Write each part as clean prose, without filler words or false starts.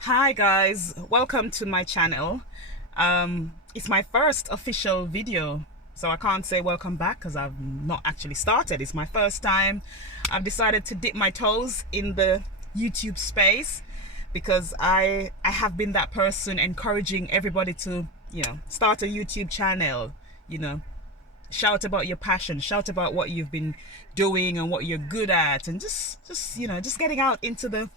Hi guys, welcome to my channel. It's my first official video, so I can't say welcome back because I've not actually started. It's my first time. I've decided to dip my toes in the YouTube space because I have been that person encouraging everybody to, start a YouTube channel, you know, shout about your passion, shout about what you've been doing and what you're good at, and just getting out into the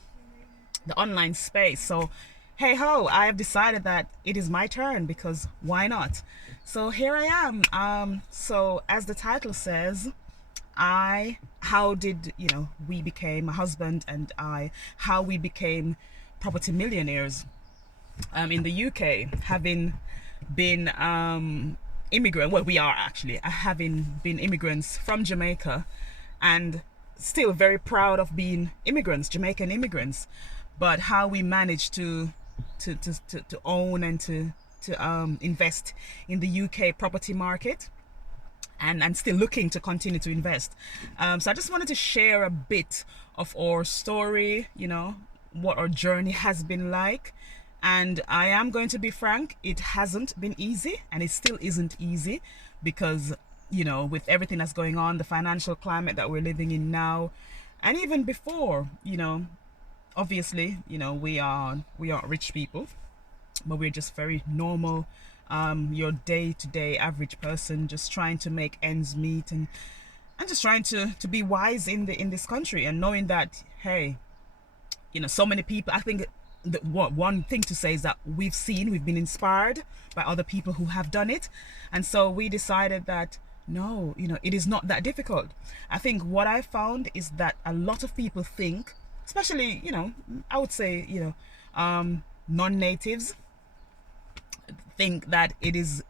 online space. So, hey ho, I have decided that it is my turn because why not? So here I am. So as the title says, how did we became a husband and how we became property millionaires in the UK, having been immigrant. Well, we are actually having been immigrants from Jamaica, and still very proud of being immigrants, Jamaican immigrants. But how we managed to own and to invest in the UK property market, and still looking to continue to invest. So I just wanted to share a bit of our story, what our journey has been like. And I am going to be frank, it hasn't been easy, and it still isn't easy because, with everything that's going on, the financial climate that we're living in now, and even before, obviously, we aren't rich people, but we're just very normal, your day-to-day average person, just trying to make ends meet, and just trying to be wise in this country, and knowing that, hey, so many people. I think one thing to say is that we've been inspired by other people who have done it, and so we decided that no, it is not that difficult. I think what I found is that a lot of people think, especially, I would say, non-natives, think that it is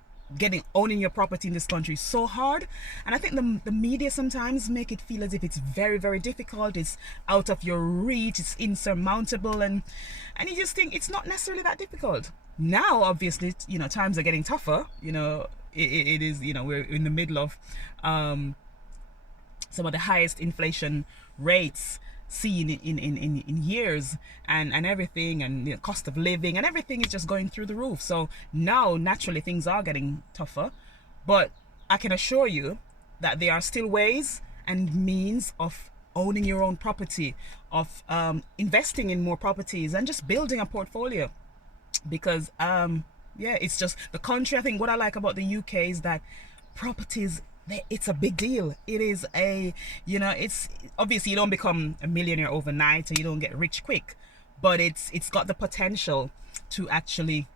owning your property in this country is so hard. And I think the media sometimes make it feel as if it's very, very difficult, it's out of your reach, it's insurmountable, and you just think it's not necessarily that difficult. Now obviously, times are getting tougher. It is, we're in the middle of some of the highest inflation rates seen in years, and everything, and the cost of living and everything is just going through the roof. So now naturally things are getting tougher, but I can assure you that there are still ways and means of owning your own property, of investing in more properties, and just building a portfolio. Because yeah, it's just the country. I think what I like about the UK is that properties, it's a big deal. It is it's obviously, you don't become a millionaire overnight, or you don't get rich quick, but it's got the potential to actually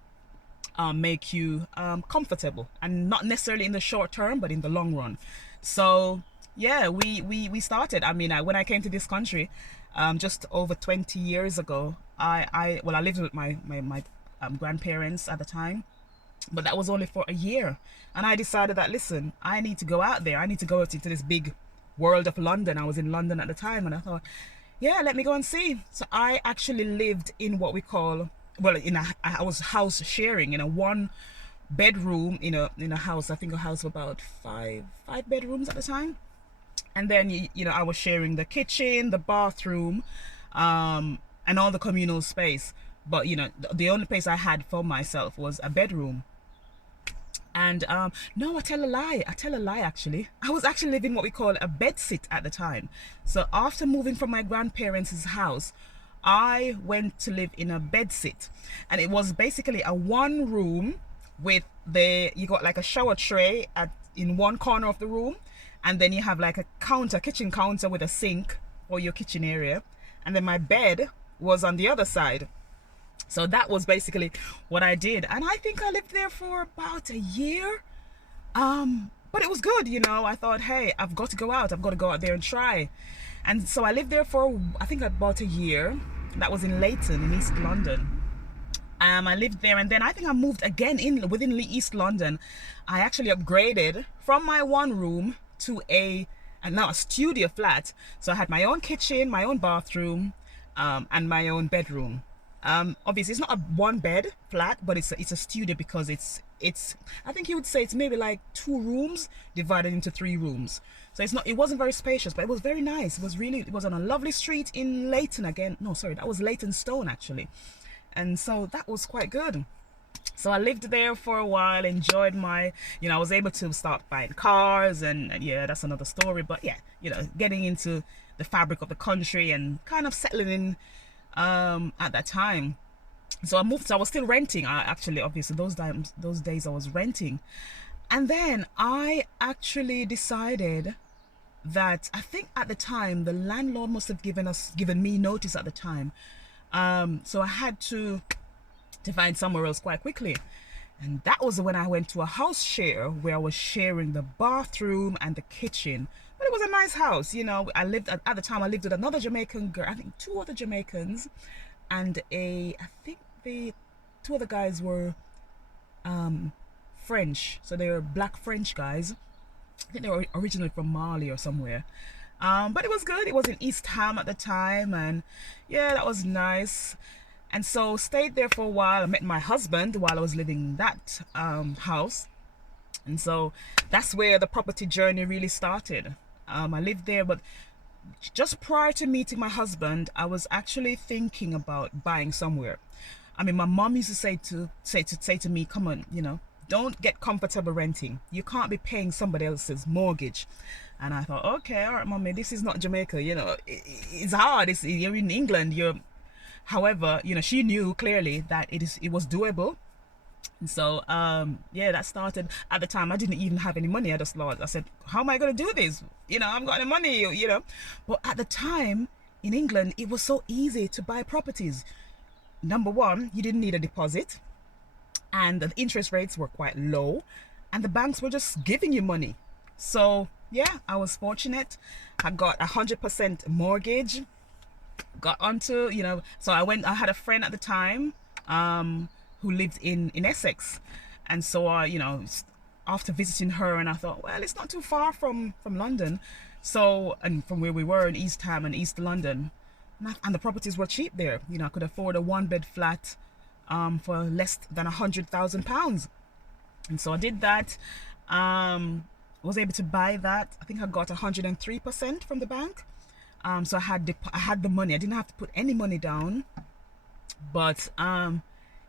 make you comfortable, and not necessarily in the short term, but in the long run. So yeah, we started. I mean, when I came to this country just over 20 years ago, I lived with my grandparents at the time, but that was only for a year. And I decided that, listen, I need to go out there. I need to go out into this big world of London. I was in London at the time, and I thought, yeah, let me go and see. So I actually lived in what we call, well, I was house sharing in a one bedroom in a house. I think a house of about five bedrooms at the time. And then I was sharing the kitchen, the bathroom, and all the communal space. But the only place I had for myself was a bedroom. And no, I tell a lie actually. I was actually living what we call a bed sit at the time. So after moving from my grandparents' house, I went to live in a bed sit, and it was basically a one room with you got like a shower tray in one corner of the room, and then you have like a kitchen counter with a sink for your kitchen area, and then my bed was on the other side. So that was basically what I did, and I think I lived there for about a year. But it was good. I thought, hey, I've got to go out. I've got to go out there and try. And so I lived there for, I think, about a year. That was in Leighton, in East London. I lived there, and then I think I moved again within East London. I actually upgraded from my one room to now a studio flat. So I had my own kitchen, my own bathroom, and my own bedroom. Obviously it's not a one bed flat, but it's a studio, because it's I think you would say it's maybe like 2 rooms divided into 3 rooms. So it wasn't very spacious, but it was very nice. It was on a lovely street in Leighton again. No, sorry, that was Leighton Stone actually. And so that was quite good. So I lived there for a while, enjoyed my, I was able to start buying cars, and yeah, that's another story. But yeah, getting into the fabric of the country and kind of settling in at that time. So I moved. So I was still renting. I actually, obviously, those days I was renting, and then I actually decided that I think at the time the landlord must have given me notice at the time. So I had to find somewhere else quite quickly. And that was when I went to a house share where I was sharing the bathroom and the kitchen. But it was a nice house, I lived at the time I lived with another Jamaican girl, I think two other Jamaicans, and I think the two other guys were French. So they were black French guys. I think they were originally from Mali or somewhere. But it was good. It was in East Ham at the time, and yeah, that was nice. And so stayed there for a while. I met my husband while I was living in that house. And so that's where the property journey really started. I lived there, but just prior to meeting my husband, I was actually thinking about buying somewhere. I mean, my mom used to say to me, come on, don't get comfortable renting. You can't be paying somebody else's mortgage. And I thought, okay, all right, mommy, this is not Jamaica. It's hard. You're in England. However, she knew clearly that it was doable. And so, yeah, that started. At the time, I didn't even have any money. I said, how am I going to do this? I haven't got any money, But at the time, in England, it was so easy to buy properties. Number one, you didn't need a deposit. And the interest rates were quite low. And the banks were just giving you money. So, yeah, I was fortunate. I got 100% mortgage. Got onto, so I had a friend at the time who lived in Essex. And so after visiting her, and I thought, well, it's not too far from London, so, and from where we were in East Ham and East London, and the properties were cheap there. I could afford a 1-bed flat for less than £100,000. And so I did that. Was able to buy that. I think I got 103% from the bank. So I had the money. I didn't have to put any money down. But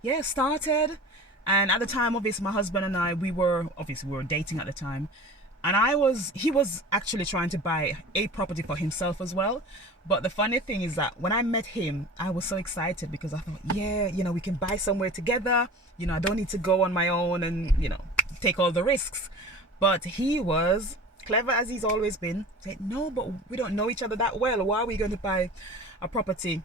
yeah, started. And at the time, obviously, my husband and I, we were dating at the time. And he was actually trying to buy a property for himself as well. But the funny thing is that when I met him, I was so excited because I thought, yeah, we can buy somewhere together. I don't need to go on my own and, take all the risks. But he was clever, as he's always been. Said, no, but we don't know each other that well. Why are we going to buy a property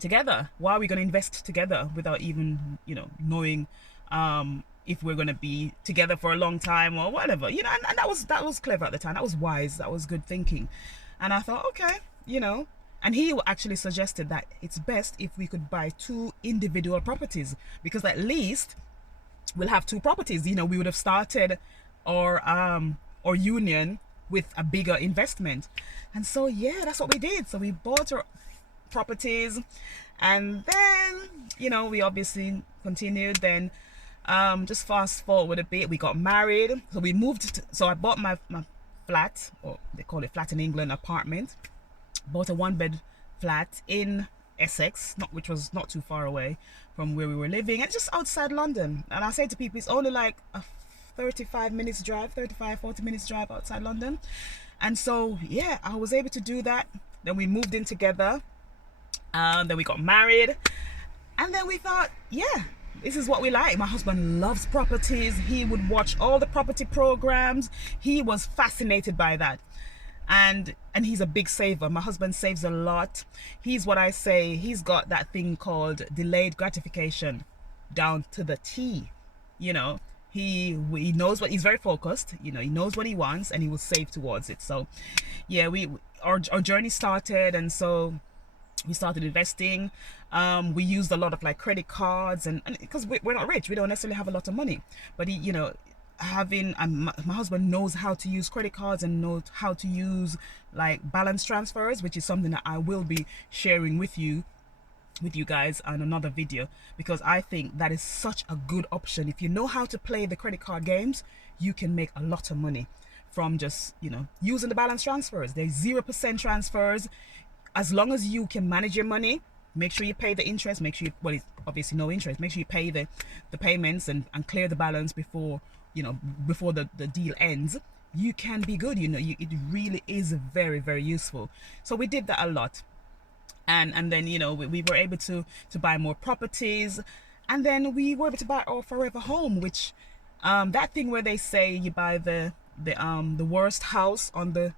together? Why are we going to invest together without even, knowing if we're going to be together for a long time or whatever? And that was clever at the time. That was wise. That was good thinking. And I thought, okay, and he actually suggested that it's best if we could buy 2 individual properties, because at least we'll have 2 properties. We would have started our union with a bigger investment. And so, yeah, that's what we did. So we bought our properties, and then, we obviously continued. Then just fast forward a bit, we got married. So we moved so I bought my flat, or they call it flat in England, apartment. Bought a 1-bed flat in Essex, which was not too far away from where we were living, and just outside London. And I say to people, it's only like a 40 minutes drive outside London. And so, yeah, I was able to do that. Then we moved in together. Then we got married. And then we thought, yeah, this is what we like. My husband loves properties. He would watch all the property programs. He was fascinated by that. And he's a big saver. My husband saves a lot. He's what I say, he's got that thing called delayed gratification down to the T. He knows what, he's very focused. He knows what he wants, and he will save towards it. So yeah, our journey started, and so we started investing. We used a lot of like credit cards, and because we're not rich, we don't necessarily have a lot of money, but my husband knows how to use credit cards and knows how to use like balance transfers, which is something that I will be sharing with you guys on another video, because I think that is such a good option. If you know how to play the credit card games, you can make a lot of money from just using the balance transfers. There's 0% transfers. As long as you can manage your money, make sure you pay the interest, make sure you, well, it's obviously no interest, make sure you pay the payments and clear the balance before, you know, before the deal ends, you can be good. You know, it really is very, very useful. So we did that a lot. And then, you know, we were able to buy more properties, and then we were able to buy our forever home, which that thing where they say you buy the worst house on the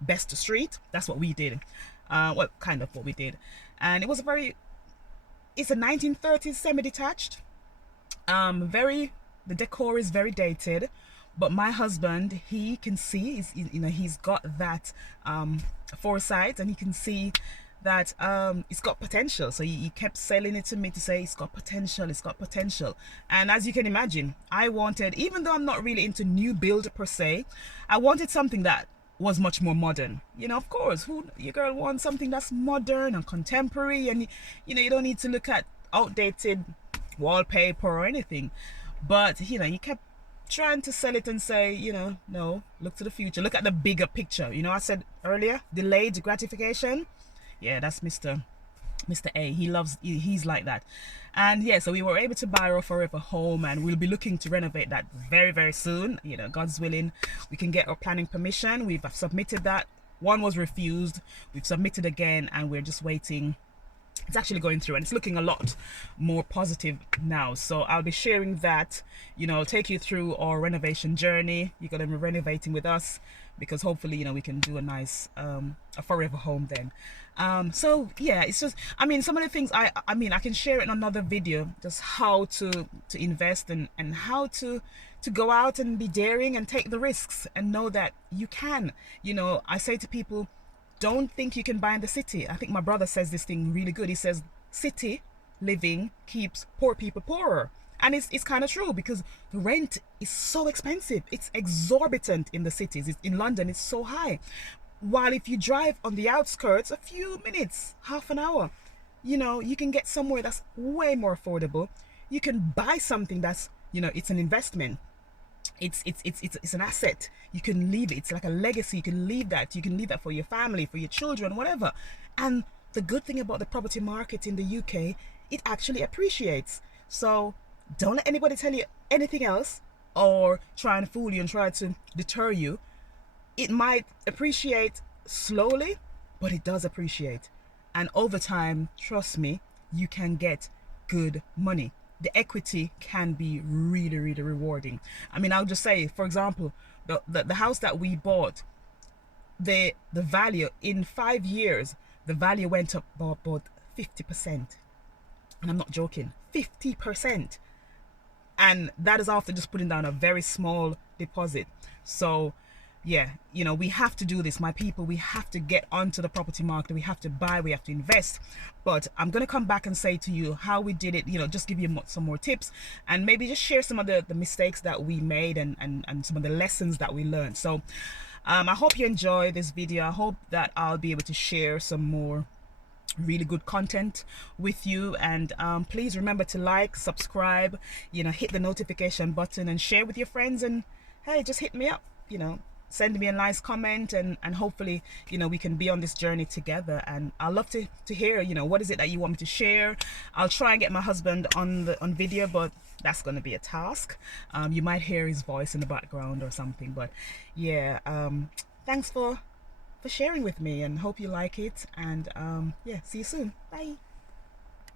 best street, that's what we did. Well, kind of what we did. And it was it's a 1930s semi-detached. The decor is very dated, but my husband, he can see, you know, he's got that foresight, and he can see that it's got potential. So he kept selling it to me to say it's got potential, it's got potential. And as you can imagine, I wanted, even though I'm not really into new build per se, I wanted something that was much more modern. You know, of course, your girl wants something that's modern and contemporary, and you know, you don't need to look at outdated wallpaper or anything. But you know, he kept trying to sell it and say, you know, no, look to the future, look at the bigger picture. You know, I said earlier, delayed gratification. Yeah, that's Mr. A. He's like that. And yeah, so we were able to buy our forever home, and we'll be looking to renovate that very, very soon. You know, God's willing, we can get our planning permission. We've submitted that. One was refused. We've submitted again, and we're just waiting. It's actually going through, and it's looking a lot more positive now. So I'll be sharing that. You know, I'll take you through our renovation journey. You're going to be renovating with us, because hopefully, you know, we can do a nice a forever home then. So yeah, it's just, I mean, some of the things I mean, I can share it in another video, just how to invest and how to go out and be daring and take the risks and know that you can. You know, I say to people, don't think you can buy in the city. I think my brother says this thing really good. He says, city living keeps poor people poorer. And it's kind of true, because the rent is so expensive. It's exorbitant in the cities. In London, it's so high. While if you drive on the outskirts, a few minutes, half an hour, you know, you can get somewhere that's way more affordable. You can buy something that's, you know, it's an investment. It's an asset. You can leave it. It's like a legacy. You can leave that. You can leave that for your family, for your children, whatever. And the good thing about the property market in the UK, it actually appreciates. So don't let anybody tell you anything else or try and fool you and try to deter you. It might appreciate slowly, but it does appreciate. And over time, trust me, you can get good money. The equity can be really, really rewarding. I mean, I'll just say, for example, the house that we bought, the value in 5 years, the value went up by about 50%. And I'm not joking, 50%. And that is after just putting down a very small deposit. So yeah, you know, we have to do this, my people. We have to get onto the property market. We have to buy, we have to invest. But I'm going to come back and say to you how we did it, you know, just give you some more tips, and maybe just share some of the mistakes that we made and some of the lessons that we learned. So I hope you enjoy this video. I hope that I'll be able to share some more really good content with you. And please remember to like, subscribe, you know, hit the notification button and share with your friends. And hey, just hit me up, you know, send me a nice comment, and hopefully, you know, we can be on this journey together. And I'd love to hear, you know, what is it that you want me to share. I'll try and get my husband on video, but that's going to be a task. You might hear his voice in the background or something, but yeah, thanks for sharing with me, and hope you like it. And yeah, see you soon. Bye.